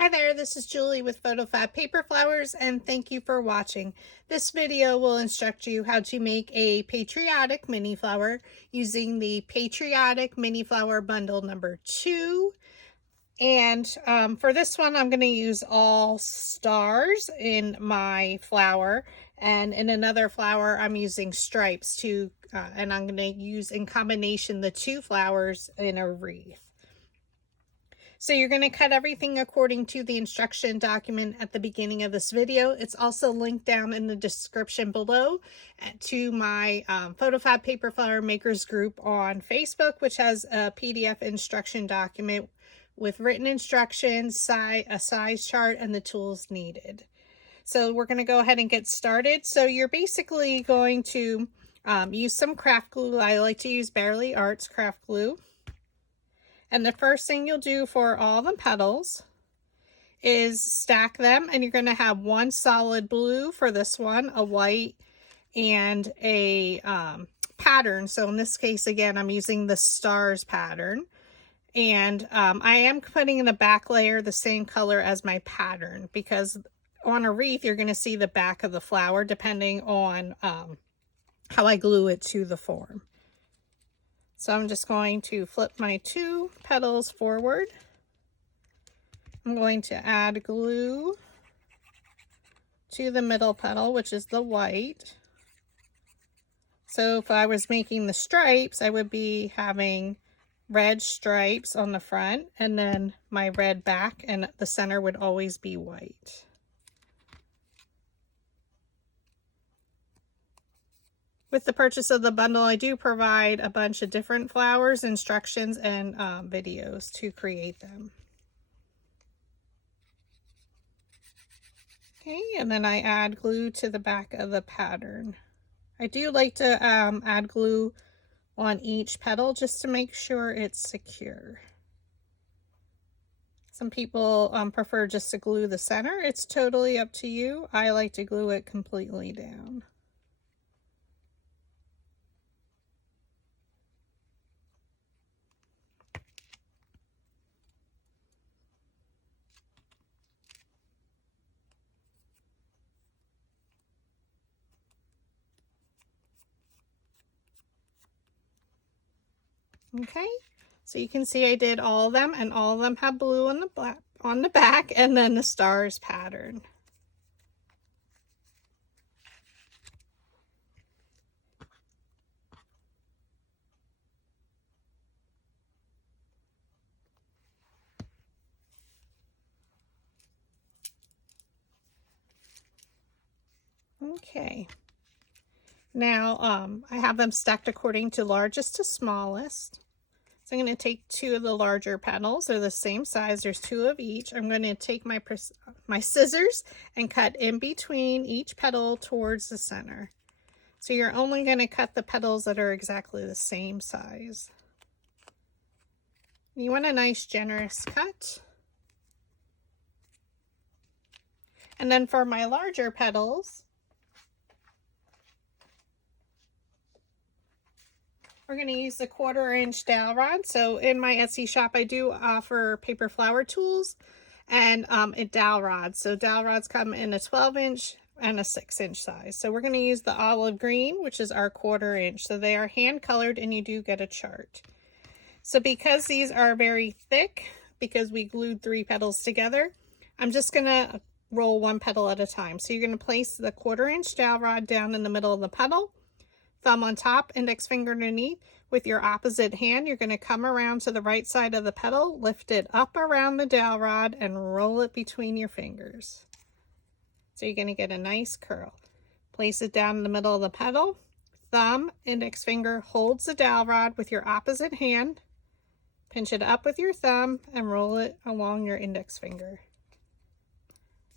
Hi there, this is Julie with PhotoFabPaperFlowers, and thank you for watching. This video will instruct you how to make a patriotic mini flower using the Patriotic Mini Flower Bundle number 2. And for this one, I'm going to use all stars in my flower, and in another flower, I'm using stripes to, and I'm going to use in combination the two flowers in a wreath. So you're going to cut everything according to the instruction document at the beginning of this video. It's also linked down in the description below to my PhotoFab Paper Flower Makers group on Facebook, which has a PDF instruction document with written instructions, a size chart, and the tools needed. So we're going to go ahead and get started. So you're basically going to use some craft glue. I like to use Bearly Arts craft glue. And the first thing you'll do for all the petals is stack them, and you're going to have one solid blue for this one, a white, and a pattern. So in this case, again, I'm using the stars pattern. And I am putting in the back layer the same color as my pattern, because on a wreath, you're going to see the back of the flower depending on how I glue it to the form. So I'm just going to flip my two petals forward. I'm going to add glue to the middle petal, which is the white. So if I was making the stripes, I would be having red stripes on the front and then my red back, and the center would always be white. With the purchase of the bundle, I do provide a bunch of different flowers, instructions, and videos to create them. Okay, and then I add glue to the back of the pattern. I do like to add glue on each petal just to make sure it's secure. Some people prefer just to glue the center. It's totally up to you. I like to glue it completely down. Okay, so you can see I did all of them, and all of them have blue on the back, and then the stars pattern. Okay, now I have them stacked according to largest to smallest. So I'm going to take two of the larger petals. They're the same size. There's two of each. I'm going to take my scissors and cut in between each petal towards the center. So you're only going to cut the petals that are exactly the same size. You want a nice generous cut. And then for my larger petals, we're going to use the 1/4 inch dowel rod. So in my Etsy shop, I do offer paper flower tools and a dowel rod. So dowel rods come in a 12 inch and a 6 inch size. So we're going to use the olive green, which is our 1/4 inch. So they are hand colored, and you do get a chart. So because these are very thick, because we glued 3 petals together, I'm just going to roll one petal at a time. So you're going to place the 1/4 inch dowel rod down in the middle of the petal, thumb on top, index finger underneath. With your opposite hand, you're going to come around to the right side of the petal, lift it up around the dowel rod, and roll it between your fingers. So you're going to get a nice curl. Place it down in the middle of the petal. Thumb, index finger holds the dowel rod with your opposite hand. Pinch it up with your thumb and roll it along your index finger.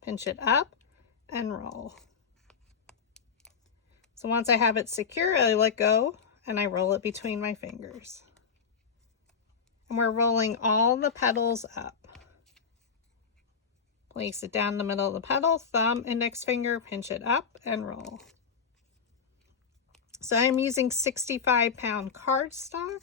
Pinch it up and roll. So once I have it secure, I let go and I roll it between my fingers. And we're rolling all the petals up. Place it down the middle of the petal, thumb, index finger, pinch it up and roll. So I'm using 65-pound cardstock. .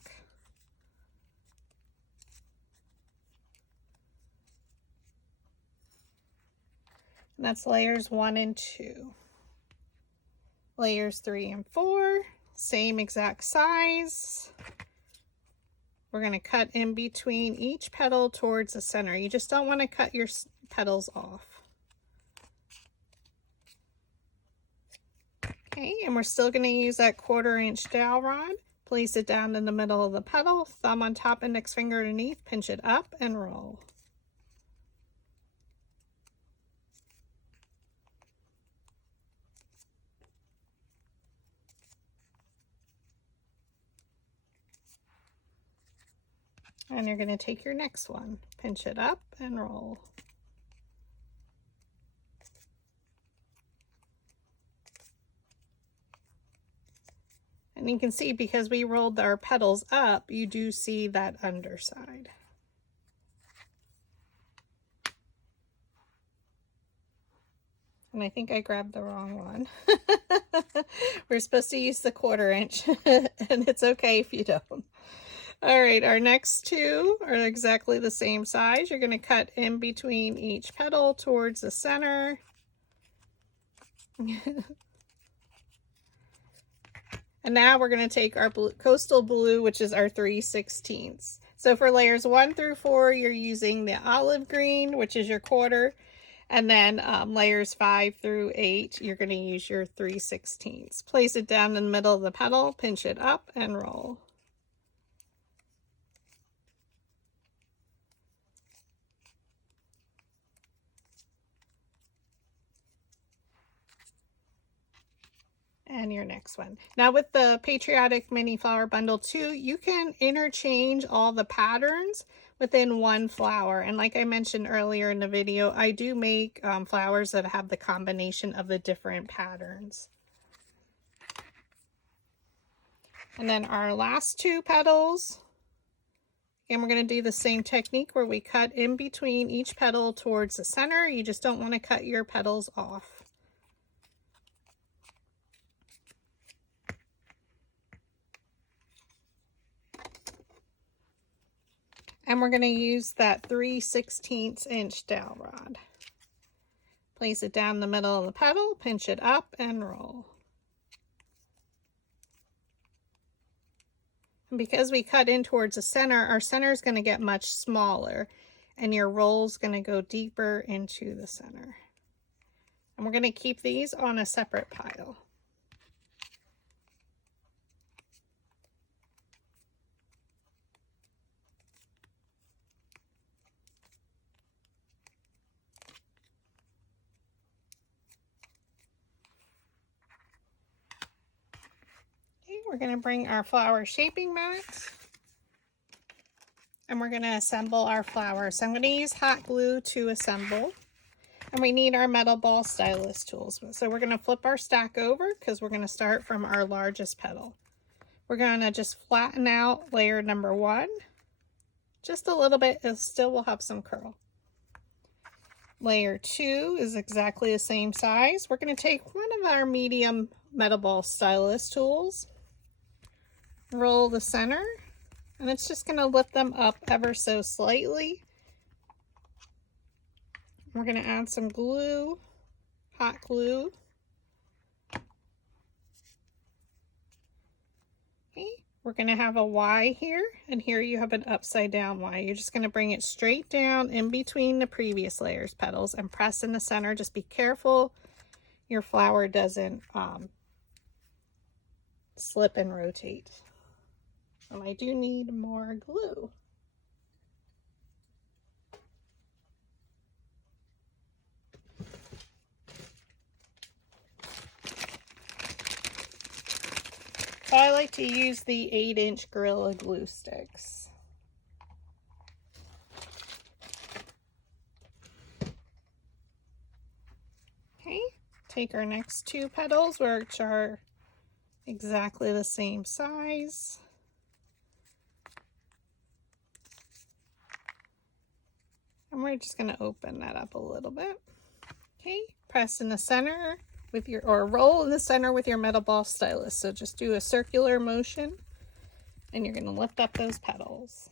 And that's layers 1 and 2. Layers 3 and 4, same exact size. We're going to cut in between each petal towards the center. You just don't want to cut your petals off. Okay, and we're still going to use that 1/4 inch dowel rod. Place it down in the middle of the petal, thumb on top, index finger underneath, pinch it up and roll. And you're going to take your next one, pinch it up and roll. And you can see because we rolled our petals up, you do see that underside. And I think I grabbed the wrong one. We're supposed to use the 1/4 inch, and it's okay if you don't. All right, our next two are exactly the same size. You're going to cut in between each petal towards the center. And now we're going to take our coastal blue, which is our 3/16. So for layers 1 through 4, you're using the olive green, which is your 1/4. And then layers 5 through 8, you're going to use your 3/16. Place it down in the middle of the petal, pinch it up, and roll. And your next one. Now with the Patriotic Mini Flower Bundle 2, you can interchange all the patterns within one flower. And like I mentioned earlier in the video, I do make flowers that have the combination of the different patterns. And then our last 2 petals, and we're going to do the same technique where we cut in between each petal towards the center. You just don't want to cut your petals off. And we're going to use that 3/16 inch dowel rod. Place it down the middle of the petal, pinch it up, and roll. And because we cut in towards the center, our center is going to get much smaller, and your roll is going to go deeper into the center. And we're going to keep these on a separate pile. We're going to bring our flower shaping mat, and we're going to assemble our flowers. So I'm going to use hot glue to assemble, and we need our metal ball stylus tools. So we're going to flip our stack over because we're going to start from our largest petal. We're going to just flatten out layer number 1 just a little bit. It still will have some curl. Layer 2 is exactly the same size. We're going to take one of our medium metal ball stylus tools, roll the center, and it's just going to lift them up ever so slightly. We're going to add some glue, hot glue. Okay, we're going to have a Y here, and here you have an upside down Y. You're just going to bring it straight down in between the previous layers petals and press in the center. Just be careful your flower doesn't slip and rotate. And I do need more glue. So I like to use the 8-inch Gorilla Glue sticks. Okay, take our next 2 petals, which are exactly the same size. And we're just going to open that up a little bit. Okay, press in the center with your, or roll in the center with your metal ball stylus. So just do a circular motion, and you're going to lift up those petals.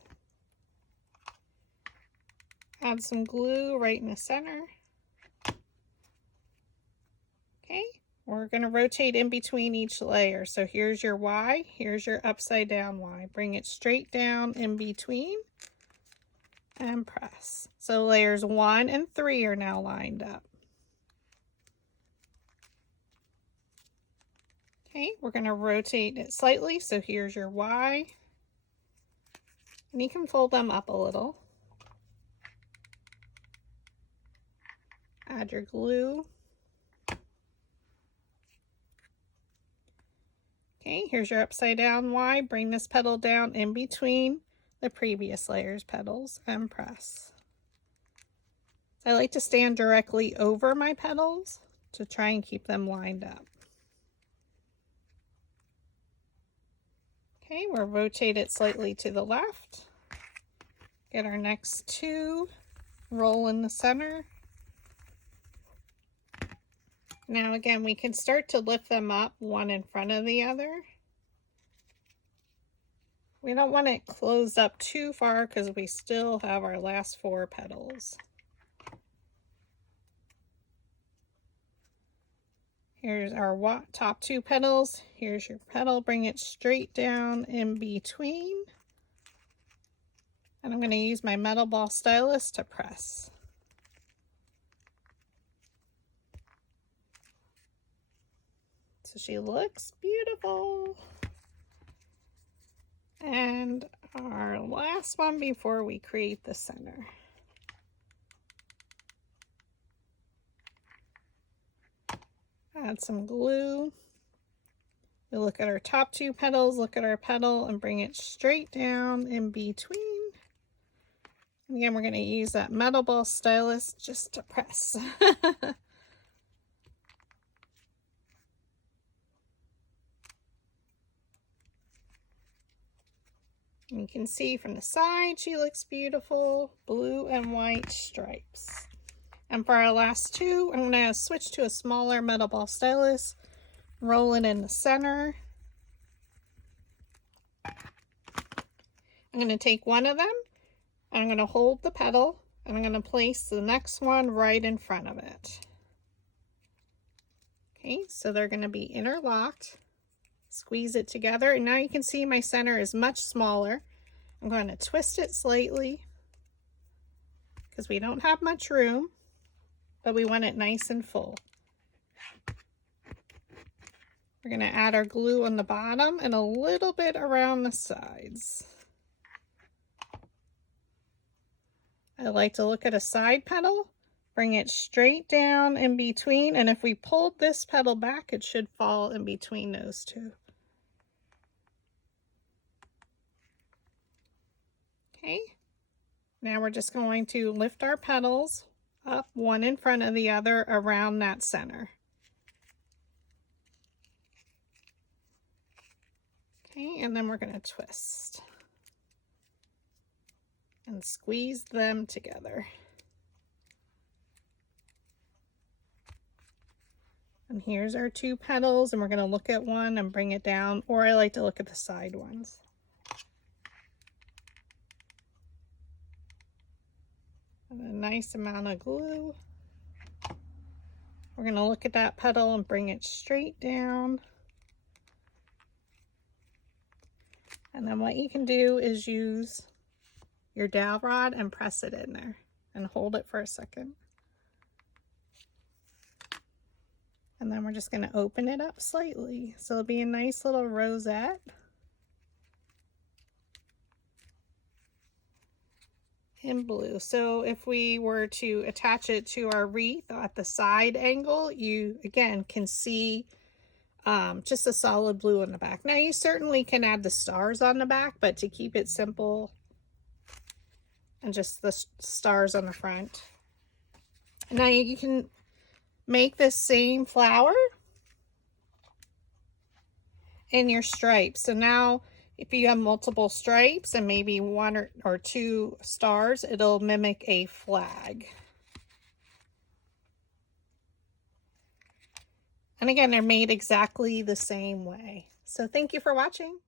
Add some glue right in the center. Okay, we're going to rotate in between each layer. So here's your Y, here's your upside down Y. Bring it straight down in between and press. So layers 1 and 3 are now lined up. Okay, we're going to rotate it slightly. So here's your Y. And you can fold them up a little. Add your glue. Okay, here's your upside down Y. Bring this petal down in between the previous layer's petals and press. I like to stand directly over my petals to try and keep them lined up. Okay, we'll rotate it slightly to the left. Get our next 2, roll in the center. Now again, we can start to lift them up one in front of the other. We don't want it closed up too far because we still have our last 4 petals. Here's our top 2 petals. Here's your petal. Bring it straight down in between. And I'm going to use my metal ball stylus to press. So she looks beautiful. And our last one before we create the center. Add some glue. We look at our top 2 petals, look at our petal, and bring it straight down in between. And again, we're going to use that metal ball stylus just to press. And you can see from the side, she looks beautiful, blue and white stripes. And for our last 2, I'm going to switch to a smaller metal ball stylus, roll it in the center. I'm going to take one of them, and I'm going to hold the petal, and I'm going to place the next one right in front of it. Okay, so they're going to be interlocked. Squeeze it together, and now you can see my center is much smaller. I'm going to twist it slightly because we don't have much room, but we want it nice and full. We're going to add our glue on the bottom and a little bit around the sides. I like to look at a side petal, bring it straight down in between, and if we pulled this petal back, it should fall in between those 2. Okay, now we're just going to lift our petals up one in front of the other around that center. Okay, and then we're going to twist and squeeze them together. And here's our 2 petals, and we're going to look at one and bring it down, or I like to look at the side ones. And a nice amount of glue. We're going to look at that petal and bring it straight down. And then what you can do is use your dowel rod and press it in there and hold it for a second. And then we're just going to open it up slightly. So it'll be a nice little rosette. In blue. So if we were to attach it to our wreath at the side angle, you again can see just a solid blue on the back. Now you certainly can add the stars on the back, but to keep it simple and just the stars on the front. Now you can make this same flower in your stripes. So now if you have multiple stripes and maybe 1 or 2 stars, it'll mimic a flag. And again, they're made exactly the same way. So thank you for watching.